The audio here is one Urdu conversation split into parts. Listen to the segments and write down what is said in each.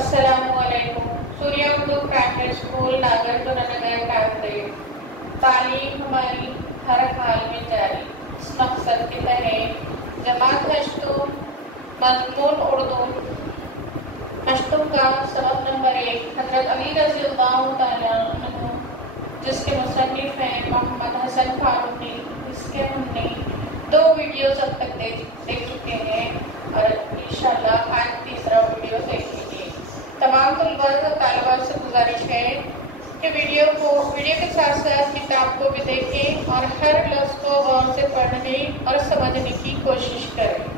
السلام علیکم. سوریہ اردو پرائمری اسکول ناگرجناگر ٹانگری. تعلیم ہماری ہر حال میں جاری. اس مقصد کے تحت جماعت ہشتم مضمون اردو ہشتم کا سبق نمبر 1 حضرت علی رضی اللہ تعالیٰ عنہ جس کے مصنف ہیں محمد حسن فاروقی. اس کے ہم نے 2 ویڈیوز اب تک دیکھ چکے ہیں اور انشاءاللہ آج تیسرا ویڈیو دیکھیں گے. تمام طلباء اور طالبات سے گزارش ہے کہ ویڈیو کے ساتھ ساتھ کتاب کو بھی دیکھیں اور ہر لفظ کو غور سے پڑھنے اور سمجھنے کی کوشش کریں.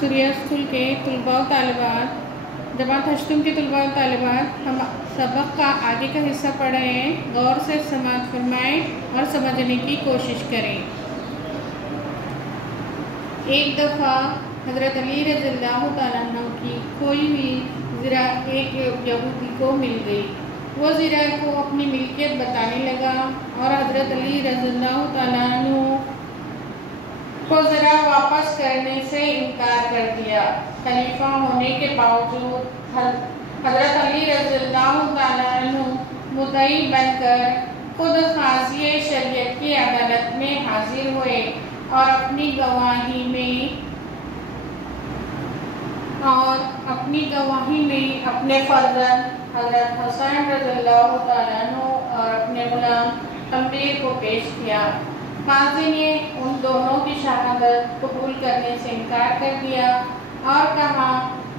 سوریہ اسکول کے طلباء و طالبات، جماعت ہشتم کے طلباء و طالبات، ہم سبق کا آگے کا حصہ پڑھ رہے ہیں. غور سے سماعت فرمائیں اور سمجھنے کی کوشش کریں. ایک دفعہ حضرت علی رضی اللہ تعالیٰ عنہ کی کوئی بھی زرع ایک یہودی کو مل گئی. وہ زرع کو اپنی ملکیت بتانے لگا اور حضرت علی رضی اللہ تعالیٰ عنہ کو زرع واپس کرنے سے انکار کر دیا. خلیفہ ہونے کے باوجود حضرت علی رضی اللہ تعالیٰ عنہ مدعی بن کر خود قاضی شریعت کی عدالت میں حاضر ہوئے اور اپنی گواہی میں اپنے فرزند حضرت حسین رضی اللہ تعالیٰ عنہ اور اپنے غلام امیر کو پیش کیا. قاضی نے ان دونوں کی شہادت قبول کرنے سے انکار کر دیا اور کہا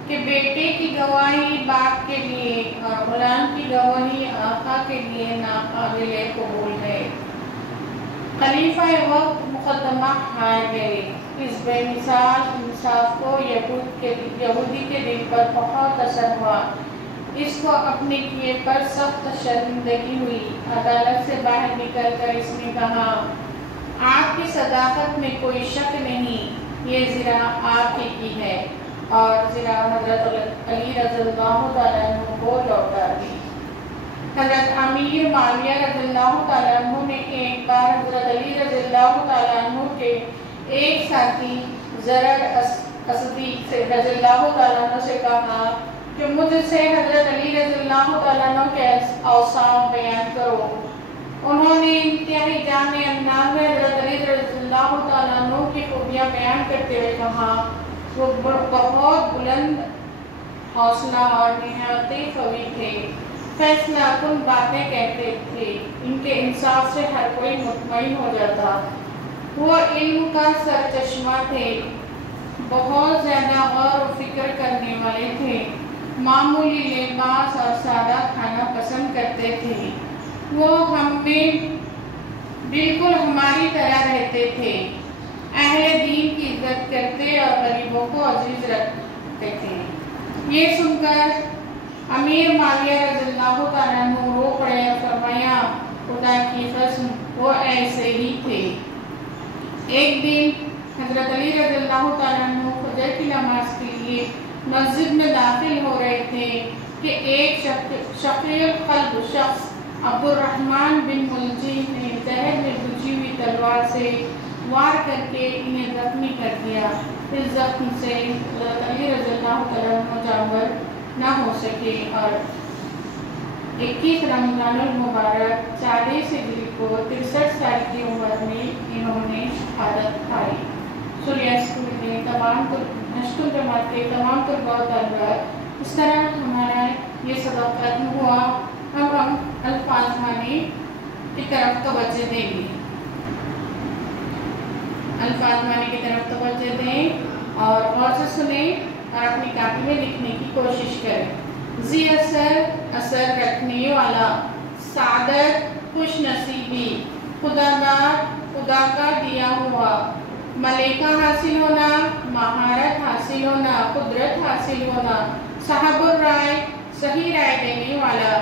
کہ بیٹے کی گواہی باپ کے لیے اور غلام کی گواہی آقا کے لیے ناقابل قبول ہے. خلیفہ وقت مقدمہ ہار گئے. اس بے مثال انصاف کو یہودی کے دل پر بہت اثر ہوا. اس کو اپنے کیے پر سخت شرمندگی ہوئی. عدالت سے باہر نکل کر اس نے کہا، آپ کی صداقت میں کوئی شک نہیں، یہ زرع آپ کی ہے. اور زرع حضرت علی رضی اللہ تعالیٰ عنہ کو لوٹا دی. حضرت امیر معاویہ رضی اللہ تعالیٰ عنہ نے ایک بار حضرت علی رضی اللہ تعالیٰ عنہ کے ایک ساتھی زرع اسدی رضی اللہ تعالیٰ عنہ سے کہا کہ مجھ سے حضرت علی رضی اللہ تعالیٰ عنہ کے اوصاف بیان کرو. انہوں نے انتہائی جامع انداز میں حضرت علی رضی اللہ تعالیٰ عنہ کی خوبیاں بیان کرتے ہوئے کہا، وہ بہت بلند حوصلہ اور نہایت قوی تھے، فیصلہ کن باتیں کہتے تھے، ان کے انصاف سے ہر کوئی مطمئن ہو جاتا. وہ علم کا سرچشمہ تھے، بہت زیادہ غور و فکر کرنے والے تھے، معمولی لباس اور سادہ کھانا پسند کرتے تھے. وہ ہم میں بالکل ہماری طرح رہتے تھے، اہل دین کی عزت کرتے اور غریبوں کو عزیز رکھتے تھے. یہ سن کر امیر معاویہ رضی اللہ تعالیٰ عنہ رو پڑے اور فرمایا، خدا کی قسم وہ ایسے ہی تھے. ایک دن حضرت علی رضی اللہ تعالیٰ عنہ فجر کی نماز کے لیے مسجد میں داخل ہو رہے تھے کہ ایک شقی القلب شخص عبد الرحمن بن ملجم نے زہر میں بجھی ہوئی تلوار سے وار کر کے انہیں زخمی کر دیا. اس زخم سے حضرت علی رضی اللہ تعالیٰ عنہ جانور نہ ہو سکے اور 21 رمضان المبارک 40 ہجری کو 63 سال کی عمر میں انہوں نے شہادت پائی. سوریہ اسکول کے تمام ہشتم جماعت کے تمام طلباء و طالبات، اس طرح ہمارا یہ سبق ختم ہوا. اب ہم الفاظ معنی کی طرف توجہ دیں گے. الفاظ معنی کی طرف توجہ دیں اور غور سے سنیں اور اپنی کاپی میں لکھنے کی کوشش کریں. ذی اثر رکھنے والا، سعادت خوش نصیبی، خداداد خدا کا دیا ہوا، ملکہ حاصل ہونا، مہارت حاصل ہونا، قدرت حاصل ہونا، صاحب الرائے صحیح رائے دینے والا،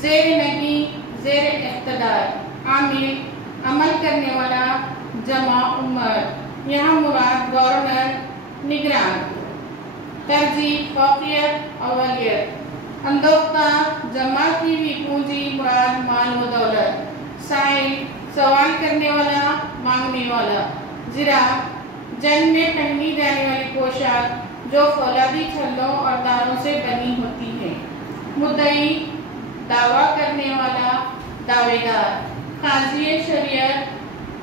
زیر نگی زیر اقتدار، عامل عمل کرنے والا، جمع عمر، یہاں مراد گورنر نگران، ترجیح فوقیت اولیت، اندوختہ جمع کی ہوئی پونجی مراد مال و دولت، سائل سوال کرنے والا مانگنے والا، زرع جنگ میں پہنی جانے والی پوشاک جو فولادی چھلوں اور تاروں سے بنی ہوتی ہے۔ مدعی، دعویٰ کرنے والا، دعوے دار، قاضی شریعت،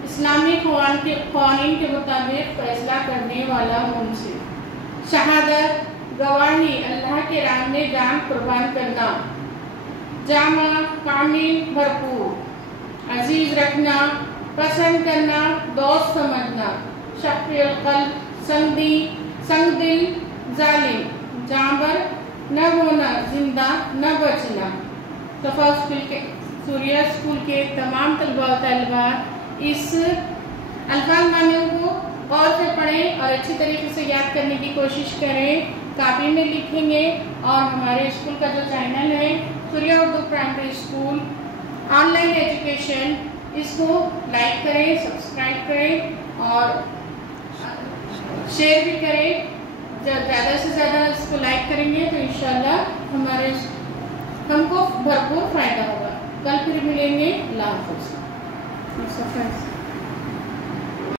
اسلامی قوانین کے مطابق فیصلہ کرنے والا منصف۔ شہادت، گواہی، اللہ کے راہ میں جان قربان کرنا۔ جامع، کامل، بھرپور، عزیز رکھنا، پسند کرنا، دوست سمجھنا۔ شق القلب، سنگ دل، ظالم، جانبر نہ ہونا، زندہ نہ بچنا۔ سوریہ اسکول کے تمام طلباء و طالبات اس الفاظ معنیوں کو غور سے پڑھیں اور اچھی طریقے سے یاد کرنے کی کوشش کریں۔ کاپی میں لکھیں گے اور ہمارے اسکول کا جو چینل ہے Surya Urdu primary school online education, اس کو لائک کریں، سبسکرائب کریں اور شیئر بھی کریں۔ زیادہ سے زیادہ اس کو لائک کریں گے تو انشاءاللہ ہم کو بھرپور فائدہ ہوگا۔ کل پھر ملیں گے۔ اللہ حافظ۔